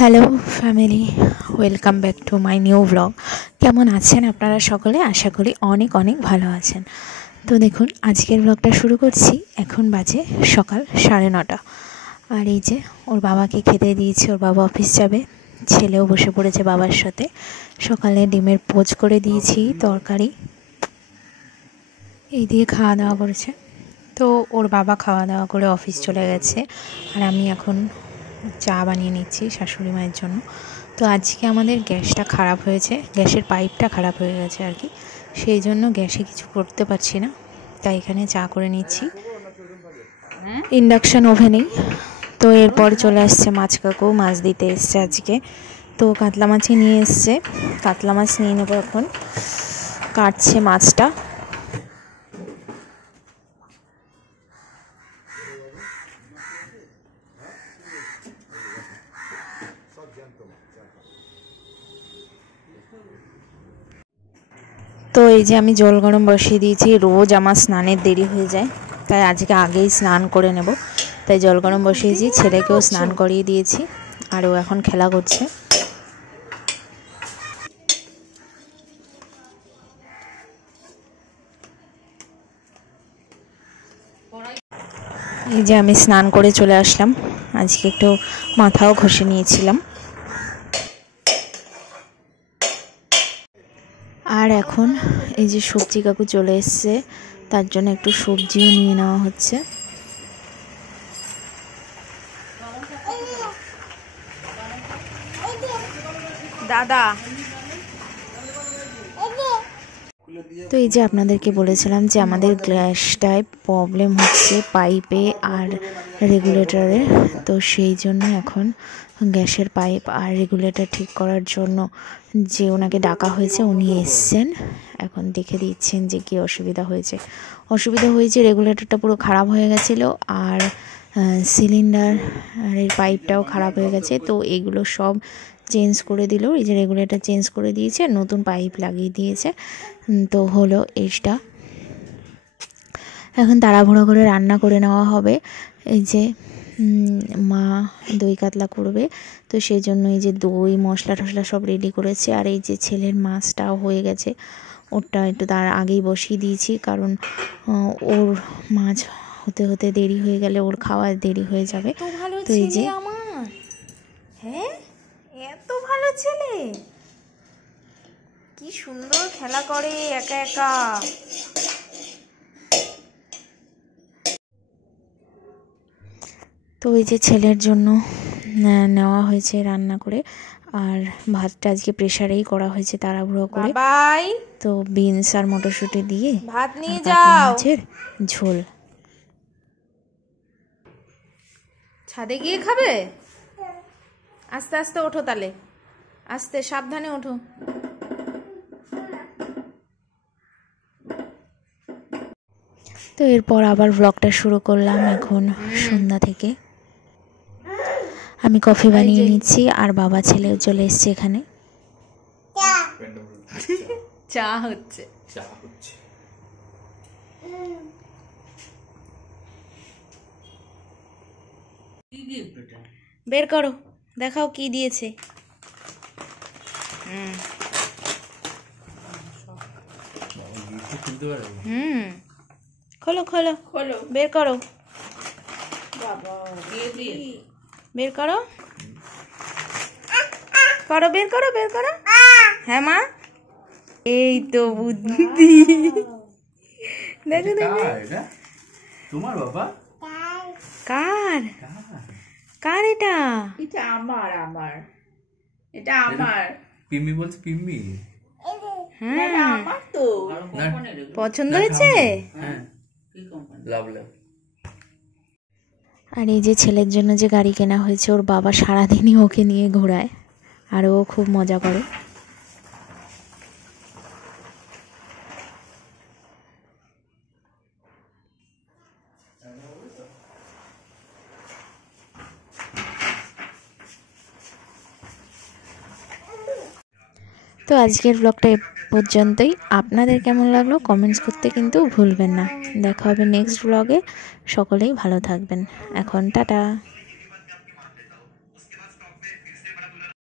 Hello family, welcome back to my new blog. কেমন আছেন আপনারা সকলে? আশা করি অনেক অনেক ভালো আছেন। তো দেখুন, আজকের ব্লগটা শুরু করছি। এখন বাজে সকাল 9:30। আর এই যে ওর বাবাকে খেতে দিয়েছি, ওর বাবা অফিস যাবে। ছেলেও বসে পড়েছে বাবার সাথে। সকালে ডিমের পোচ করে দিয়েছি, তরকারি এই দিয়ে খাওয়া দাওয়া করেছে। তো ওর বাবা খাওয়া দাওয়া করে অফিস চলে গেছে, আর আমি এখন চা বানিয়ে নিচ্ছি শাশুড়ি মায়ের জন্য। তো আজকে আমাদের গ্যাসটা খারাপ হয়েছে, গ্যাসের পাইপটা খারাপ হয়ে গেছে আর কি, সেই জন্য গ্যাসে কিছু করতে পারছি না, তাই এখানে চা করে নিচ্ছি ইন্ডাকশান ওভেনেই। তো এরপর চলে আসছে মাছ কাকু, মাছ দিতে এসছে আজকে। তো কাতলা মাছই নিয়ে এসছে, কাতলা মাছ নিয়ে নেবো। এখন কাটছে মাছটা। তো এই যে আমি জল গরম বসিয়ে দিয়েছি। রোজ আমার স্নানের দেরি হয়ে যায়, তাই আজকে আগেই স্নান করে নেব, তাই জল গরম বসিয়েছি। ছেলেকেও স্নান করিয়ে দিয়েছি, আর ও এখন খেলা করছে। এই যে আমি স্নান করে চলে আসলাম, আজকে একটু মাথাও ঘষে নিয়েছিলাম। আর এখন এই যে সবজি কাকু চলে এসছে, তার জন্য একটু সবজিও নিয়ে নেওয়া হচ্ছে। দাদা, তো এই যে আপনাদেরকে বলেছিলাম যে আমাদের গ্যাসটায় প্রবলেম হচ্ছে পাইপে আর রেগুলেটরে। তো সেই জন্য এখন গ্যাসের পাইপ আর রেগুলেটর ঠিক করার জন্য যে ওনাকে ডাকা হয়েছে, উনি এসছেন। এখন দেখে দিচ্ছেন যে কী অসুবিধা হয়েছে। অসুবিধা হয়েছে, রেগুলেটরটা পুরো খারাপ হয়ে গেছিলো, আর সিলিন্ডারের পাইপটাও খারাপ হয়ে গেছে। তো এগুলো সব চেঞ্জ করে দিল। এই যে রেগুলেটর চেঞ্জ করে দিয়েছে, নতুন পাইপ লাগিয়ে দিয়েছে। তো হলো এইটা। এখন তাড়াহুড়ো করে রান্না করে নেওয়া হবে। এই যে মা দই কাতলা করবে, তো সেই জন্য এই যে দই মশলা টশলা সব রেডি করেছে। আর এই যে ছেলের মাছটাও হয়ে গেছে, ওরটা একটু তার আগেই বসিয়ে দিয়েছি, কারণ ওর মাছ হতে হতে দেরি হয়ে গেলে ওর খাওয়া দেরি হয়ে যাবে। তো এই যে আমার, হ্যাঁ, এত ভালো ছেলে, কি সুন্দর খেলা করে একা একা। তো এই যে ছেলের জন্য নেওয়া হয়েছে রান্না করে, আর ভাতটা আজকে প্রেসারেই করা হয়েছে তাড়াহুড়ো করে। তো বিনস আর মটরশুঁটি দিয়ে ভাত নিয়ে যাও, মাছের ঝোল। ছাদে গিয়ে খাবে? আস্তে আস্তে ওঠো, তাহলে আস্তে সাবধানে ওঠো। তো এরপর আবার ব্লগটা শুরু করলাম এখন সন্ধ্যা থেকে। আমি কফি বানিয়ে নিচ্ছি, আর বাবা ছেলেও চলে এসছে এখানে। চা হচ্ছে। বের করো, দেখাও কি দিয়েছে। খোলো খোলো খোলো, বের করো, বের করো, করো, বের করো, বের করো। হ্যাঁ মা, এই তো বুদ্ধি। দেখো দেখো, তোমার বাবা কার কার এটা? এটা আমার, আমার এটা আমার। পিম্মি বলছে, পিম্মি হ্যাঁ, আমার তো পছন্দ হয়েছে। হ্যাঁ, লাভ লাভ। আর এই যে ছেলের জন্য যে গাড়ি কেনা হয়েছে, ওর বাবা সারাদিনই ওকে নিয়ে ঘোরায়, আর ও খুব মজা করে। তো আজকের ব্লগটা এ পর্যন্তই। আপনাদের কেমন লাগলো কমেন্টস করতে কিন্তু ভুলবেন না। দেখা হবে নেক্সট ব্লগে। সকলেই ভালো থাকবেন। এখন টাটা।